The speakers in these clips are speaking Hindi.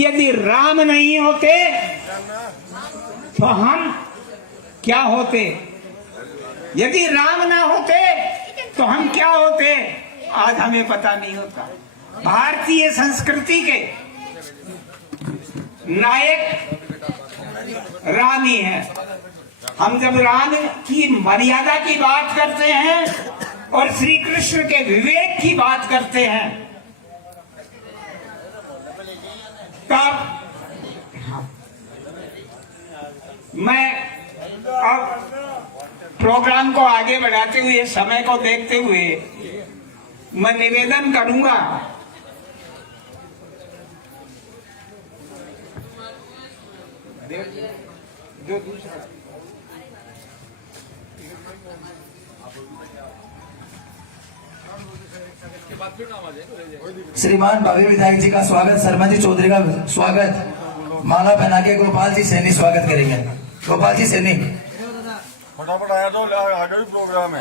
यदि राम नहीं होते तो हम क्या होते? यदि राम ना होते तो हम क्या होते? आज हमें पता नहीं होता। भारतीय संस्कृति के नायक राम ही है। हम जब राम की मर्यादा की बात करते हैं और श्री कृष्ण के विवेक की बात करते हैं तब मैं अब प्रोग्राम को आगे बढ़ाते हुए, समय को देखते हुए मैं निवेदन करूंगा जो दूसरा श्रीमान भव्य विधायक जी का स्वागत, शर्मा जी चौधरी का स्वागत, माला पहना के गोपाल जी सैनी स्वागत करेंगे। गोपाल जी सैनी फटाफट आया तो आगे भी प्रोग्राम है।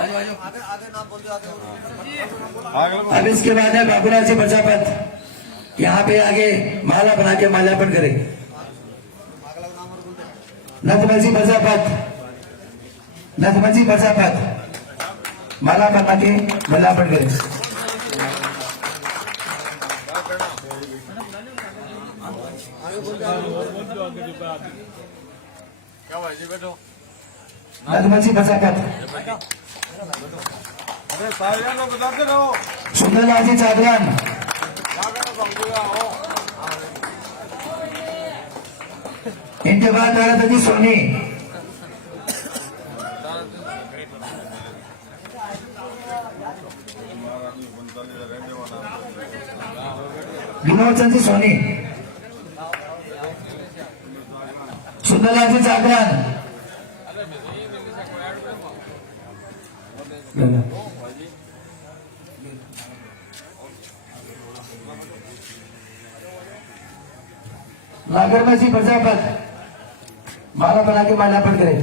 अब इसके बाद है बाबूलाल जी प्रजापत, यहाँ पे आगे माला बना के माल्यार्पण करें। नथमल जी प्रजापत, नथमल जी प्रजापत माला बना के माल्यार्पण करें। क्या भाई जी बैठो। नथमल जी प्रजापत, अरे सारे लोग बताते रहो। सुंदरलाल जी जागरण, इनके बाद नारद जी सोनी, विनोद चंद जी सोनी, सुंदरलाल जी जागरण, नागरमा जी प्रजापत माला बना के माल्यार्पण करें।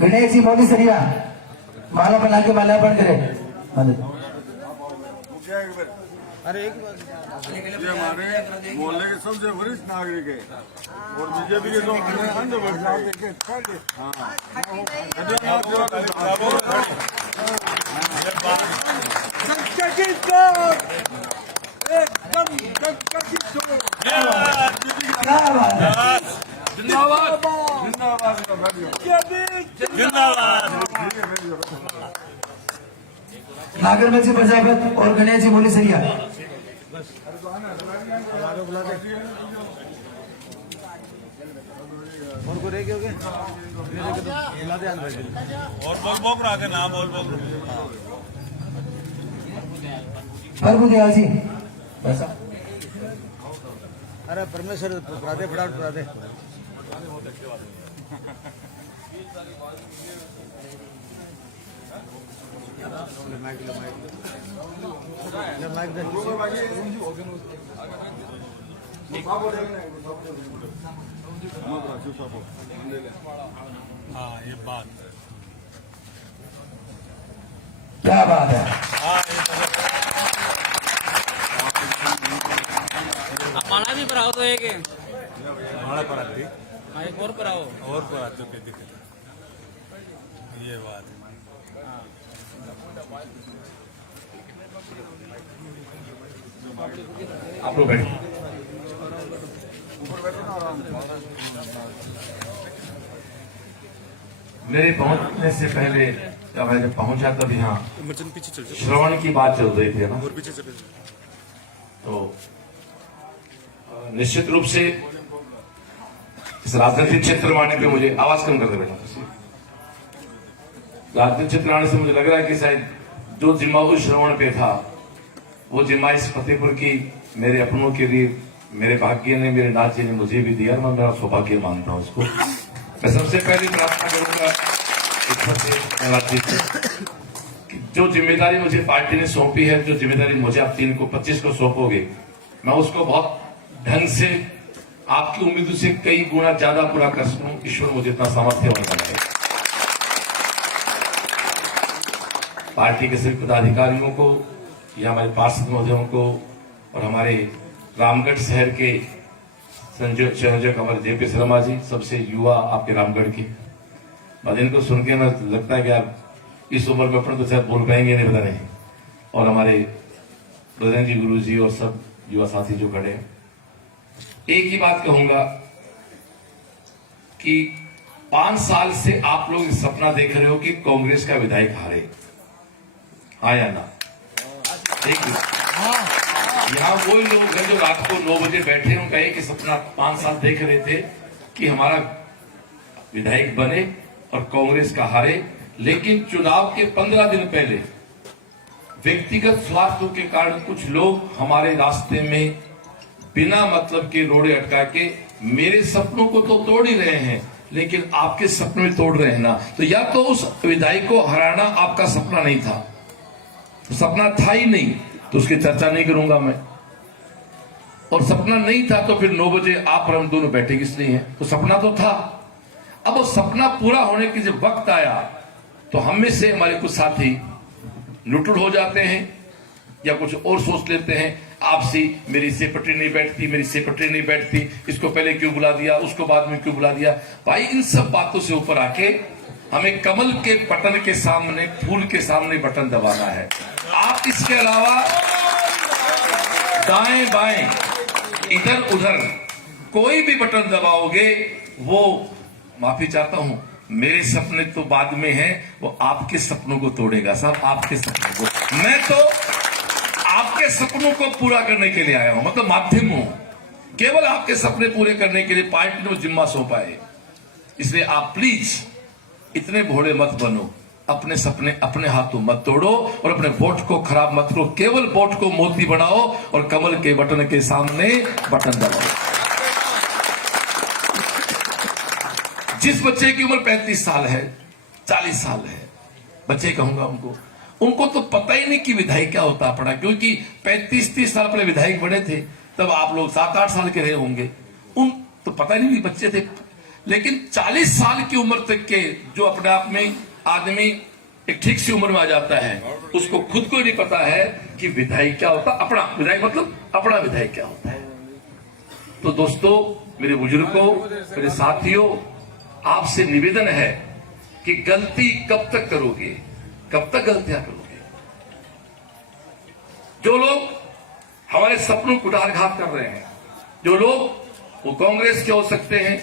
गणेश जी मोदी सरिया माला बना के माल्यार्पण करें। अरे ये हमारे मोहल्ले के सबसे वरिष्ठ नागरिक है और बीजेपी के जो अंध नागरमा जी प्रजापत और गणेश जी मोदी सरिया प्रभु दयाल जी। अरे परमेश्वर प्रादे फटाफट प्रादे हाँ ये बात क्या बात है। माला भी पर आओ तो एक भाड़ा पर आती एक और पर आओ और पर आते ये बात आप लोग बैठो। मेरे पहुंचने से पहले जब मैं पहुंचा तब यहाँ श्रवण की बात चल रही थी ना, तो निश्चित रूप से इस राजनीतिक क्षेत्र में आने पे मुझे आवाज कम कर देना। राजनीतिक क्षेत्र आने से मुझे लग रहा है कि शायद जो जिम्मा उस श्रवण पे था वो जिम्मा इस फतेहपुर की मेरे अपनों के लिए मेरे भाग्य ने, मेरे नाथ जी ने मुझे भी दिया। मैं मेरा सौभाग्य मानता हूँ उसको। मैं सबसे पहले प्रार्थना करूंगा कि जो जिम्मेदारी मुझे पार्टी ने सौंपी है, जो जिम्मेदारी मुझे आप 3 को 25 को सौंपोगे, मैं उसको बहुत ढंग से आपकी उम्मीदों से कई गुना ज्यादा पूरा कर सकूं। ईश्वर मुझे इतना सामर्थ्य बनाए। पार्टी के सभी पदाधिकारियों को या हमारे पार्षद महोदयों को और हमारे रामगढ़ शहर के संयोजक हमारे जेपी शर्मा जी, सबसे युवा आपके रामगढ़ के। बाद इनको सुन के ना लगता है कि आप इस उम्र में अपने तो शायद बोल पाएंगे नहीं, पता नहीं। और हमारे बजरंग जी गुरु जी और सब युवा साथी जो खड़े हैं, एक ही बात कहूंगा कि 5 साल से आप लोग सपना देख रहे हो कि कांग्रेस का विधायक हारे, हाँ या ना? ठीक है। यहाँ वही लोग हैं जो रात को 9 बजे बैठे उनका एक ही सपना 5 साल देख रहे थे कि हमारा विधायक बने और कांग्रेस का हारे। लेकिन चुनाव के 15 दिन पहले व्यक्तिगत स्वार्थों के कारण कुछ लोग हमारे रास्ते में बिना मतलब के रोड़े अटका के मेरे सपनों को तो तोड़ ही रहे हैं, लेकिन आपके सपने में तोड़ रहे हैं ना। तो या तो उस विधायक को हराना आपका सपना नहीं था, तो सपना था ही नहीं, तो उसकी चर्चा नहीं करूंगा मैं। और सपना नहीं था तो फिर 9 बजे आप और हम दोनों बैठे किस लिए हैं? तो सपना तो था। अब वो सपना पूरा होने के जब वक्त आया तो हम में से हमारे कुछ साथी न्यूट्रल हो जाते हैं या कुछ और सोच लेते हैं, आपसी मेरी सेक्रेटरी नहीं बैठती, मेरी सेक्रेटरी नहीं बैठती, इसको पहले क्यों बुला दिया, उसको बाद में क्यों बुला दिया। भाई इन सब बातों से ऊपर आके हमें कमल के बटन के सामने, फूल के सामने बटन दबाना है। आप इसके अलावा दाएं बाएं इधर उधर कोई भी बटन दबाओगे, वो माफी चाहता हूं, मेरे सपने तो बाद में हैं, वो आपके सपनों को तोड़ेगा। सब आपके सपनों को, मैं तो आपके सपनों को पूरा करने के लिए आया हूं, मतलब माध्यम हूं, केवल आपके सपने पूरे करने के लिए पार्टी ने जिम्मा सौंपा है। इसलिए आप प्लीज इतने भोले मत बनो, अपने सपने अपने हाथों मत तोड़ो और अपने वोट को खराब मत करो। केवल वोट को मोती बनाओ और कमल के बटन के सामने बटन दबाओ। जिस बच्चे की उम्र 35 साल है, 40 साल है, बच्चे कहूंगा उनको तो पता ही नहीं कि विधायक क्या होता पड़ा, क्योंकि 35-30 साल पहले विधायक बने थे, तब आप लोग 7-8 साल के रहे होंगे, उन तो पता ही नहीं, बच्चे थे। लेकिन 40 साल की उम्र तक के जो अपने आप में आदमी एक ठीक सी उम्र में आ जाता है, उसको खुद को नहीं पता है कि विधायक क्या होता, अपना विधायक मतलब अपना विधायक क्या होता है। तो दोस्तों, मेरे बुजुर्गों, मेरे साथियों, आपसे निवेदन है कि गलती कब तक करोगे, कब तक गलतियां करोगे? जो लोग हमारे सपनों को कुठारघात कर रहे हैं, जो लोग वो कांग्रेस के हो सकते हैं,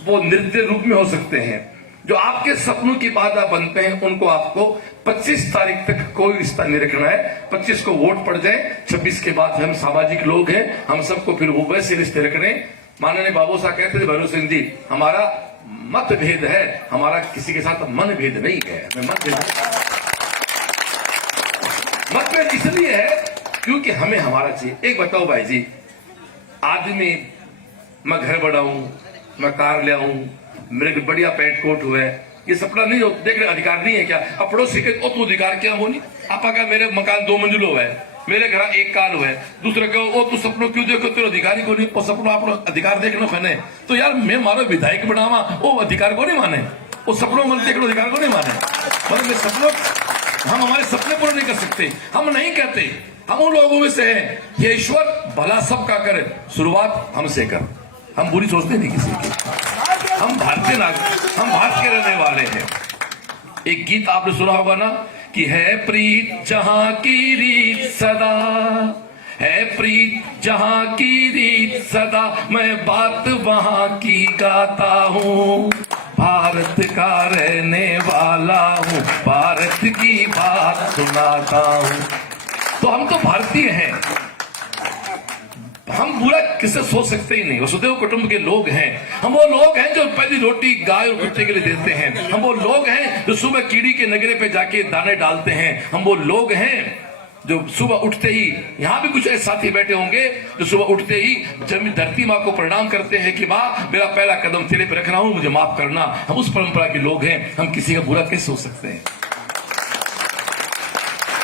वो निर्दय रूप में हो सकते हैं, जो आपके सपनों की बाधा बनते हैं, उनको आपको 25 तारीख तक कोई रिश्ता नहीं रखना है। 25 को वोट पड़ जाए, 26 के बाद हम सामाजिक लोग हैं, हम सबको फिर वो वैसे रिश्ते रखने। माननीय बाबू साहब कहते थे, भैरव सिंह जी, हमारा मत भेद है, हमारा किसी के साथ मन भेद नहीं है। मतभेद इसलिए है क्योंकि हमें हमारा चाहिए। एक बताओ भाई जी, आदमी, मैं घर बढ़ाऊं, मैं कार ले आऊं, मेरे बढ़िया पेंट कोट हुआ है, ये सपना नहीं हो, देख रहे अधिकार नहीं है क्या? अब पड़ोसी के ओ तू अधिकार क्या हो नहीं, आपा का मेरे मकान 2 मंजिल हुआ है, मेरे घर 1 कार हुआ है, दूसरे कहो ओ तू सपनों क्यों देखो, तेरे अधिकारी को नहीं, वो सपनों आप अधिकार देखना खने। तो यार मैं मारो विधायक बनावा, वो अधिकार को नहीं माने, वो सपनों मन देख लो अधिकार को नहीं माने। मतलब सपनों, हम हमारे सपने पूरे नहीं कर सकते, हम नहीं कहते, हम उन लोगों में से हैं, ये ईश्वर भला सबका करे, शुरुआत हमसे कर। हम बुरी सोचते नहीं किसी की, हम भारतीय नागरिक, हम भारत के रहने वाले हैं। एक गीत आपने सुना होगा ना कि है प्रीत जहां की रीत सदा, है प्रीत जहां की रीत सदा, मैं बात वहां की गाता हूँ, भारत का रहने वाला हूँ, भारत की बात सुनाता हूँ। तो हम तो भारतीय हैं, हम बुरा किससे सोच सकते ही नहीं। वसुदेव कुटुंब के लोग हैं, हम वो लोग हैं जो पहली रोटी गाय और कुत्ते के लिए देते हैं, हम वो लोग हैं जो सुबह कीड़ी के नगरे पे जाके दाने डालते हैं, हम वो लोग हैं जो सुबह उठते ही, यहाँ भी कुछ ऐसे साथी बैठे होंगे जो सुबह उठते ही जमीन धरती माँ को प्रणाम करते हैं कि माँ मेरा पहला कदम तेरे पे रख रहा हूं, मुझे माफ करना। हम उस परंपरा के लोग हैं, हम किसी का बुरा कैसे सोच सकते हैं?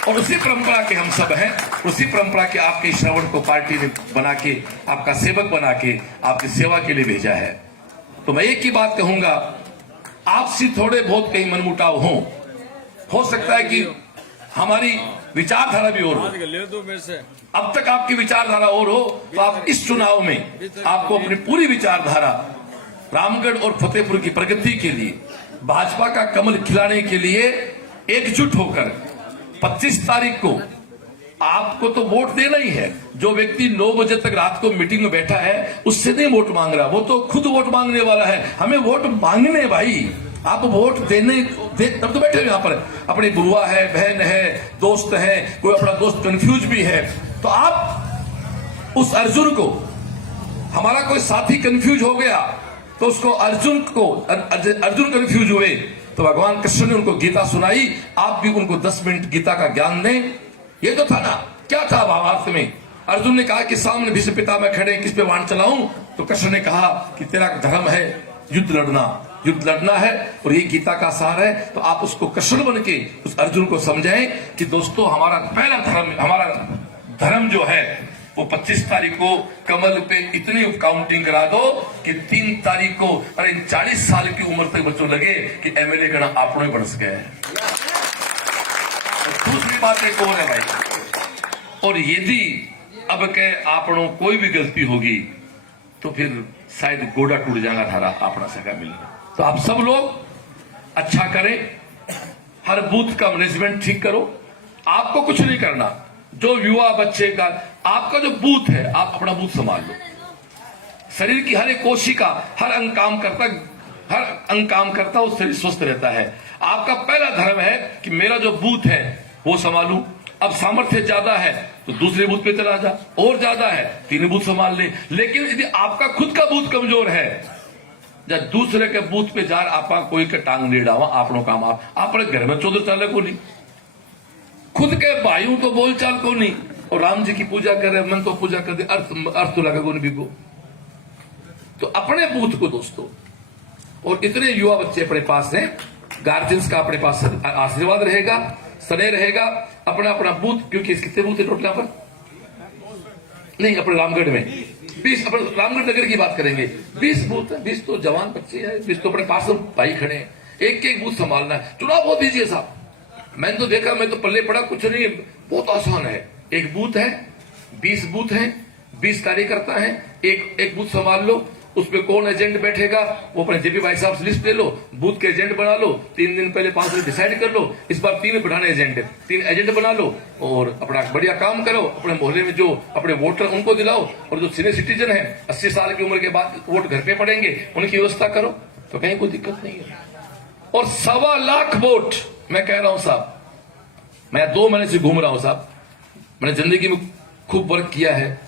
और उसी परंपरा के हम सब हैं, उसी परंपरा के आपके श्रवण को पार्टी ने बना के, आपका सेवक बना के आपकी सेवा के लिए भेजा है। तो मैं एक ही बात कहूंगा, आपसे थोड़े बहुत कहीं मनमुटाव हो सकता है कि हमारी विचारधारा भी और हो। आज के ले दो मेरे से। अब तक आपकी विचारधारा और हो तो आप इस चुनाव में आपको अपनी पूरी विचारधारा रामगढ़ और फतेहपुर की प्रगति के लिए, भाजपा का कमल खिलाने के लिए एकजुट होकर 25 तारीख को आपको तो वोट देना ही है। जो व्यक्ति 9 बजे तक रात को मीटिंग में बैठा है उससे नहीं वोट मांग रहा, वो तो खुद वोट मांगने वाला है। हमें वोट मांगने भाई, आप वोट देने तब तो बैठे हो यहाँ पर। अपनी बुआ है, बहन है, दोस्त है, कोई अपना दोस्त कंफ्यूज भी है, तो आप उस अर्जुन को, हमारा कोई साथी कंफ्यूज हो गया तो उसको अर्जुन कंफ्यूज हुए तो भगवान कृष्ण ने उनको गीता सुनाई। आप भी उनको 10 मिनट गीता का ज्ञान दें। ये तो था ना, क्या था भावार्थ में? अर्जुन ने कहा कि सामने भीष्म पितामह खड़े, किस पे बाण चलाऊं? तो कृष्ण ने कहा कि तेरा धर्म है युद्ध लड़ना है और ये गीता का सार है। तो आप उसको कृष्ण बन के उस अर्जुन को समझाएं कि दोस्तों हमारा पहला धर्म जो है वो 25 तारीख को कमल पे इतनी काउंटिंग करा दो कि 3 तारीख को, अरे 40 साल की उम्र तक बच्चों लगे कि एमएलए गण आपने बन गए। दूसरी बात एक और है भाई, और यदि अब के आपनों कोई भी गलती होगी तो फिर शायद गोड़ा टूट जाएगा थारा अपना सगा मिलना। तो आप सब लोग अच्छा करें, हर बूथ का मैनेजमेंट ठीक करो। आपको कुछ नहीं करना, जो युवा बच्चे का आपका जो बूथ है आप अपना बूथ संभाल लो। शरीर की हर एक कोशिका, हर अंग काम करता वो शरीर स्वस्थ रहता है। आपका पहला धर्म है कि मेरा जो बूथ है वो संभालूं। अब सामर्थ्य ज्यादा है तो दूसरे बूथ पे चला जा, और ज्यादा है 3 बूथ संभाल ले। लेकिन यदि आपका खुद का बूथ कमजोर है, जब दूसरे के बूथ पे जार आपा कोई के टांग नहीं डावा, आपनो काम आप अपने घर में 14 चाले को नहीं, खुद के भाइयों तो बोल चाल को नहीं, और राम जी की पूजा कर रहे, मन तो पूजा कर दे, अर्थ तो लगा को नहीं बिको। तो अपने बूथ को दोस्तों, और इतने युवा बच्चे अपने पास हैं, गार्जियंस का अपने पास आशीर्वाद रहेगा, स्नेह रहेगा। अपना अपना बूथ, क्योंकि कितने बूथ है टोटल यहाँ पर? नहीं, अपने रामगढ़ में 20, अपने रामगढ़ नगर की बात करेंगे, 20 बूथ है। 20 तो जवान बच्चे हैं, 20 तो अपने पास भाई खड़े हैं। एक बूथ संभालना है। चुनाव बहुत दीजिए साहब, मैंने तो देखा, मैं तो पल्ले पड़ा, कुछ नहीं, बहुत आसान है। एक बूथ है, 20 बूथ है, 20 कार्यकर्ता है, एक बूथ संभाल लो। उसमें कौन एजेंट बैठेगा वो अपने जेपी भाई साहब से लिस्ट ले लो, बूथ के एजेंट बना लो, 3 दिन पहले 5 दिन डिसाइड कर लो। इस बार 3 बढ़ाने एजेंट है, 3 एजेंट बना लो और अपना बढ़िया काम करो। अपने मोहल्ले में जो अपने वोटर उनको दिलाओ, और जो सीनियर सिटीजन है 80 साल की उम्र के बाद वोट घर पे पड़ेंगे, उनकी व्यवस्था करो, तो कहीं कोई दिक्कत नहीं है। और 1.25 लाख वोट, मैं कह रहा हूं साहब, मैं 2 महीने से घूम रहा हूं साहब, मैंने जिंदगी में खूब वर्क किया है।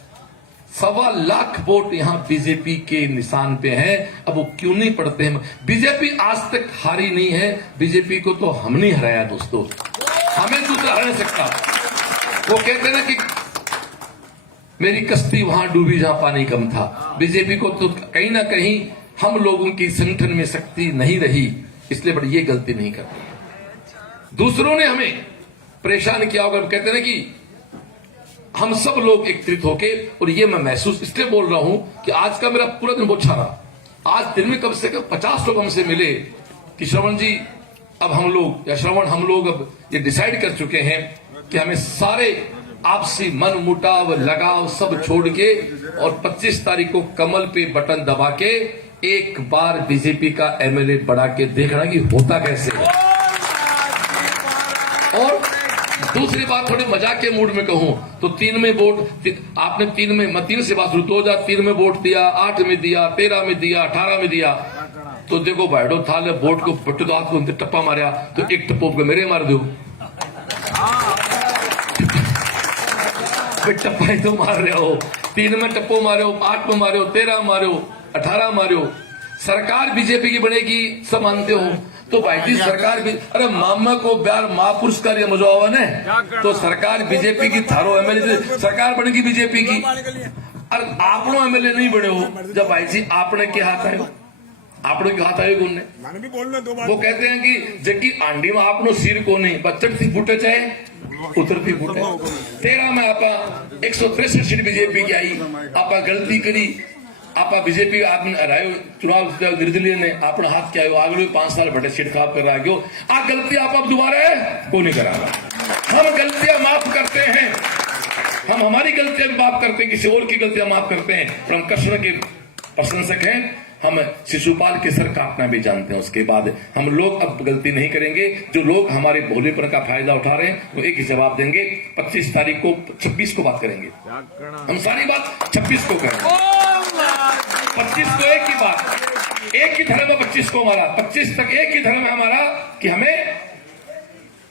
1.25 लाख वोट यहां बीजेपी के निशान पे हैं। अब वो क्यों नहीं पड़ते हैं? बीजेपी आज तक हारी नहीं है, बीजेपी को तो हमने हराया दोस्तों, हमें दूसरा हरा नहीं सकता। वो कहते ना कि मेरी कश्ती वहां डूबी जहां पानी कम था। बीजेपी को तो कहीं ना कहीं हम लोगों की संगठन में शक्ति नहीं रही, इसलिए बड़ी ये गलती नहीं करती। दूसरों ने हमें परेशान किया होगा। कहते ना कि हम सब लोग एकत्रित होके, और ये मैं महसूस इसलिए बोल रहा हूं कि आज का मेरा पूरा दिन बहुत अच्छा रहा। आज दिन में कम से कम 50 लोग हमसे मिले कि श्रवण जी, अब हम लोग, या श्रवण हम लोग अब ये डिसाइड कर चुके हैं कि हमें सारे आपसी मन मुटाव लगाव सब छोड़ के, और 25 तारीख को कमल पे बटन दबा के एक बार बीजेपी का एमएलए बढ़ा के देखना कि होता कैसे है। और दूसरी बात, थोड़े मजाक के मूड में कहूं तो 3 में वोट आपने 3 में, मैं 3 से बात शुरू, 2003 में वोट दिया, 8 में दिया, 13 में दिया, 18 में दिया। तो देखो भाईडो था वोट को बट्टे तो हाथ को टप्पा मारा, तो एक टप्पो को मेरे मार दो, टप्पा ही तो मार रहे हो। 3 में टप्पो मारे हो, 8 में मारे हो, 13 मारे हो, 18 मारे हो। सरकार बीजेपी की बनेगी सब मानते हो, तो भाई जी सरकार भी, अरे मामा को ब्यार महापुरुष का ये मजा ने, तो सरकार बीजेपी की थारो एमएलए सरकार बनेगी बीजेपी की। अरे आपनो एमएलए नहीं बने हो, जब भाई जी आपने के हाथ आए, आपने के हाथ आए कौन ने? वो कहते हैं कि जबकि आंडी में आपनो सिर को नहीं, बच्चट थी फूटे चाहे उतरती फूटे। 13 में आपा 163 सीट बीजेपी की आई, आपा गलती करी, आप बीजेपी आपने हरायो चुनाव निर्दलीय ने अपना हाथ क्या आगे 5 साल बटे सीट खराब कर रहा आ गलती आप अब दोबारा है को नहीं करागा। हम गलतियां माफ करते हैं, हम हमारी गलतियां भी माफ करते हैं, किसी और की गलतियां माफ करते हैं, और हम कृष्ण के प्रशंसक हैं। हम शिशुपाल के सर काटना भी जानते हैं। उसके बाद हम लोग अब गलती नहीं करेंगे। जो लोग हमारे भोलेपन का फायदा उठा रहे हैं वो एक ही जवाब देंगे। 25 तारीख को 26 को बात करेंगे, हम सारी बात 26 को करेंगे। 25 को एक ही बात, एक ही धर्म है 25 को हमारा, 25 तक एक ही धर्म है हमारा कि हमें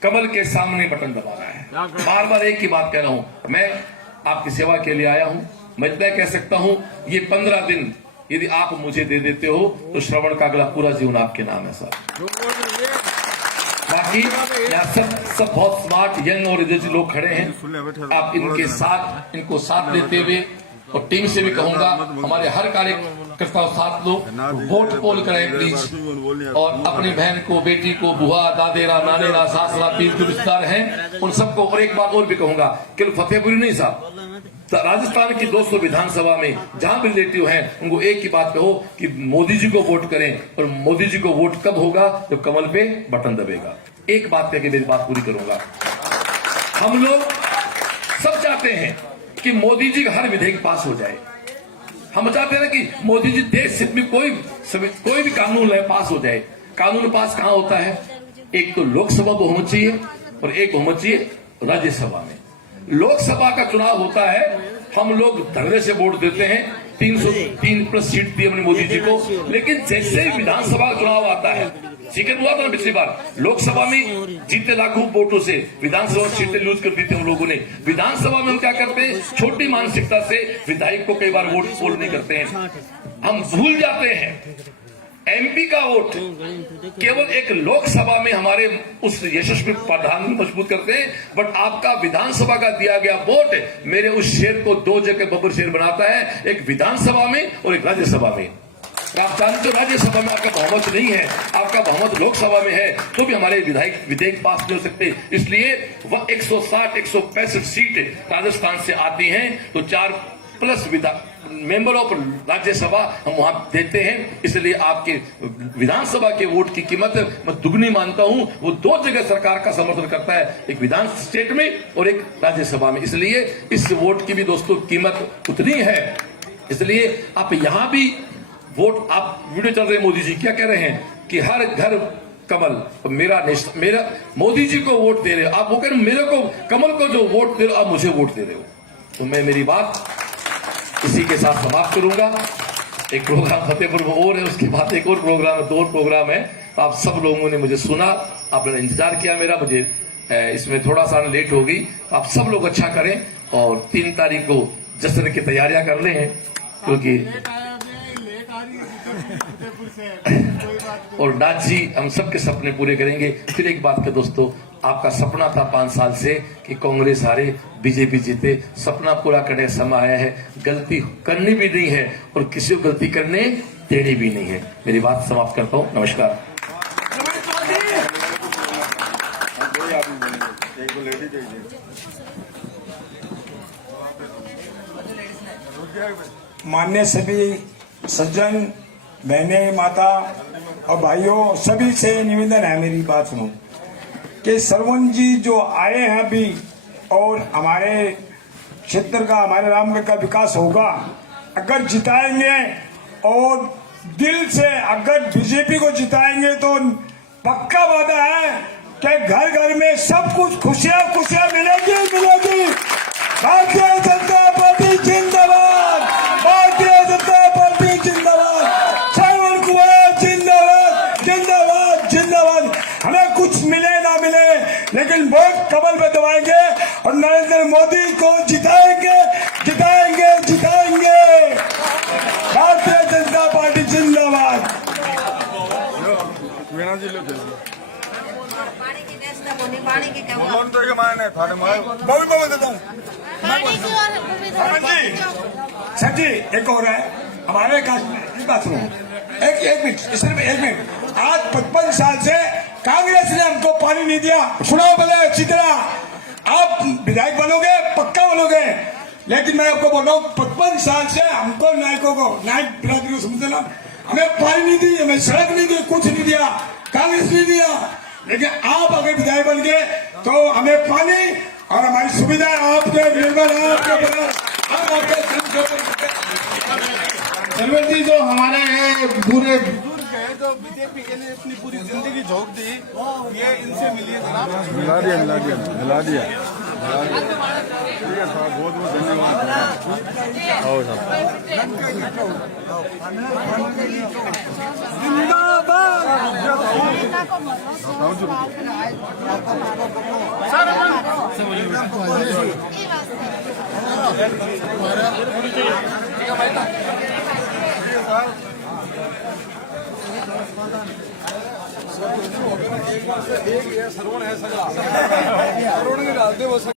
कमल के सामने बटन दबाना है। बार बार एक ही बात कह रहा हूं, मैं आपकी सेवा के लिए आया हूं। मैं इतना कह सकता हूं, ये 15 दिन यदि आप मुझे दे देते हो तो श्रवण का अगला पूरा जीवन आपके नाम है सर। बाकी यहाँ सब बहुत स्मार्ट यंग और एनर्जी लोग खड़े हैं। आप इनके साथ, इनको साथ लेते हुए, और टीम से भी कहूंगा हमारे हर कार्यकर्ता साथ लो, वोट पोल करें प्लीज। और अपनी बहन को, बेटी को, बुआ, दादेरा, नानेरा, सासरा, पीर जो रिश्तेदार हैं उन सबको। और एक बात और भी कहूंगा, केवल फतेहपुरी नहीं साहब, राजस्थान की 200 विधानसभा में जहां भी रिलेटिव हैं उनको एक ही बात कहो कि मोदी जी को वोट करें। और मोदी जी को वोट कब होगा? जब कमल पे बटन दबेगा। एक बात कह के मेरी बात पूरी करूंगा। हम लोग सब चाहते हैं कि मोदी जी का हर विधेयक पास हो जाए। हम चाहते हैं कि मोदी जी देश हित में कोई भी कानून पास हो जाए। कानून पास कहां होता है? एक तो लोकसभा बहुमत चाहिए और एक बहुमत चाहिए राज्यसभा में। लोकसभा का चुनाव होता है, हम लोग धरने से वोट देते हैं, 303+ सीट दी हमने मोदी जी को। लेकिन जैसे ही विधानसभा का चुनाव आता है, चिकन हुआ था पिछली बार, लोकसभा में जीते लाखों वोटों से, विधानसभा सीटें लूज कर दी थी हम लोगों ने। विधानसभा में हम क्या करते हैं? छोटी मानसिकता से विधायक को कई बार वोट पोल नहीं करते हैं। हम भूल जाते हैं एमपी का वोट केवल एक लोकसभा में हमारे उस यशस्वी प्रधान मजबूत करते हैं, बट आपका विधानसभा का दिया गया वोट मेरे उस शेर को 2 जगह बब्बर शेर बनाता है, एक विधानसभा में और एक राज्यसभा में। आप जानते हो राज्यसभा में आपका बहुमत नहीं है, आपका बहुमत लोकसभा में है, तो भी हमारे विधेयक पास नहीं हो सकते। इसलिए वह 160-165 सीट राजस्थान से आती हैं, तो 4+ मेंबर ऑफ राज्यसभा हम वहां देते हैं। इसलिए आपके विधानसभा के वोट की कीमत मैं दुगनी मानता हूं। वो 2 जगह सरकार का समर्थन करता है, एक विधान स्टेट में और एक राज्यसभा में। इसलिए इस वोट की भी दोस्तों कीमत उतनी है। इसलिए आप यहां भी वोट, आप वीडियो चल रहे मोदी जी क्या कह रहे हैं कि हर घर कमल, मेरा मोदी जी को वोट दे रहे हो आप, वो कह रहे मेरे को कमल को जो वोट दे रहे हो आप मुझे वोट दे रहे हो। तो मैं मेरी बात इसी के साथ समाप्त करूंगा। एक प्रोग्राम फतेहपुर में और है, उसके बाद एक और प्रोग्राम है, 2 प्रोग्राम है। तो आप सब लोगों ने मुझे सुना, आपने इंतजार किया मेरा, मुझे इसमें थोड़ा सा लेट हो गई। आप सब लोग अच्छा करें और 3 तारीख को जश्न की तैयारियां कर लें, क्योंकि और नाथ जी हम सबके सपने पूरे करेंगे। फिर एक बात का दोस्तों, आपका सपना था 5 साल से कि कांग्रेस हारे, बीजेपी जीते। सपना पूरा करने का समय आया है। गलती करनी भी नहीं है और किसी को गलती करने देनी भी नहीं है। मेरी बात समाप्त करता हूँ। नमस्कार। मान्य सभी सज्जन, बहने, माता और भाइयों, सभी से निवेदन है, मेरी बात सुनो कि सरवण जी जो आए हैं अभी, और हमारे क्षेत्र का, हमारे रामगढ़ का विकास होगा अगर जिताएंगे, और दिल से अगर बीजेपी को जिताएंगे तो पक्का वादा है कि घर घर में सब कुछ खुशियां मिलेगी। भारतीय जनता पार्टी जिंदाबाद, भारतीय जनता पार्टी जिंदाबाद, श्रवण कुमार जिंदाबाद, जिंदाबाद। हमें कुछ मिले ना मिले, लेकिन वोट कमल में दबाएंगे और नरेंद्र मोदी को जिताएंगे। भारतीय जनता पार्टी जिंदाबाद। सर जी एक और है हमारे बात सुनो, एक मिनट, सिर्फ 1 मिनट। आज 55 साल से कांग्रेस ने हमको पानी नहीं दिया। चुनाव बने अच्छी तरह, आप विधायक बनोगे, पक्का बनोगे, लेकिन मैं आपको बोल रहा हूँ 55 साल से हमको नायकों को, नायक बिरादरी को समझते ना, हमें पानी नहीं दी, हमें सड़क नहीं दी, कुछ नहीं दिया, कांग्रेस नहीं दिया। लेकिन आप अगर विधायक बन गए तो हमें पानी और हमारी सुविधा आपके निर्भर है आपके ऊपर है। हम आपके सरवर जी जो हमारे पूरे बुजुर्ग है जो बीजेपी के लिए अपनी पूरी जिंदगी झोंक दी, ये इनसे मिलिए जनाब। मिला दिया ठीक है साहब, बहुत बहुत धन्यवाद। आओ साहब। सरवण है सगळा सरवण में डालते वो